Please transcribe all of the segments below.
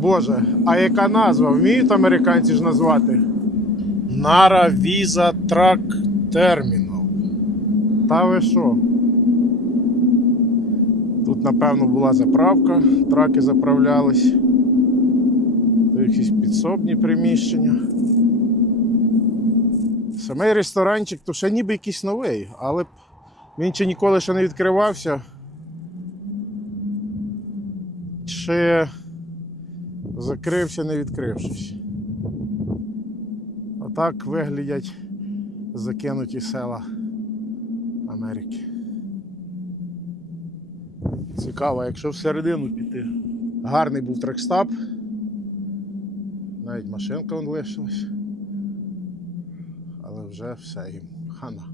Боже, а яка назва? Вміють американці ж назвати? Нара Віза Трак Термінал. Та ви що? Тут, напевно, була заправка, траки заправлялись. Тут якісь підсобні приміщення. Самий ресторанчик, то ще ніби якийсь новий, але він ще ніколи ще не відкривався. Ще закрився, не відкрившись. Отак виглядять закинуті села Америки. Цікаво, якщо всередину піти. Гарний був трекстап. Навіть машинка вон лишилась. Але вже все їм. Хана.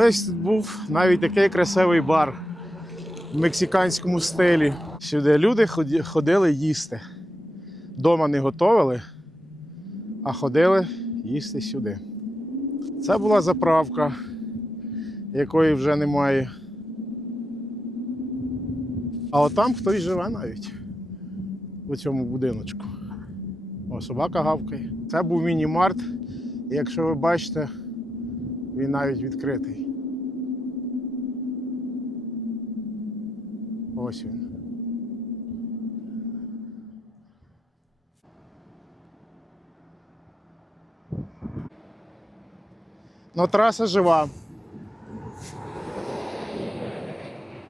Колись тут був навіть такий красивий бар в мексиканському стилі. Сюди люди ходили їсти. Дома не готували, а ходили їсти сюди. Це була заправка, якої вже немає. А отам хтось живе навіть у цьому будиночку. О, собака гавкає. Це був міні-март. І якщо ви бачите, він навіть відкритий. Ось він. Ну, траса жива.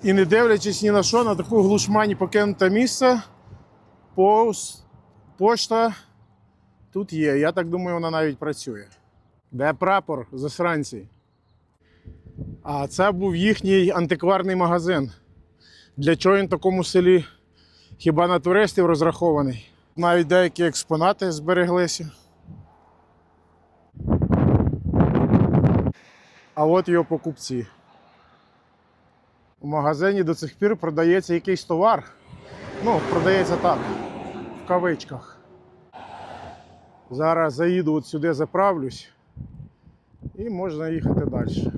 І не дивлячись ні на що, на таку глушмані покинуте місце, пос- пошта тут є. Я так думаю, вона навіть працює. Де прапор засранці? А це був їхній антикварний магазин. Для чого він в такому селі хіба на туристів розрахований? Навіть деякі експонати збереглися. А от його покупці. У магазині до цих пір продається якийсь товар. Ну, продається так, в кавичках. Зараз заїду от сюди, заправлюсь і можна їхати далі.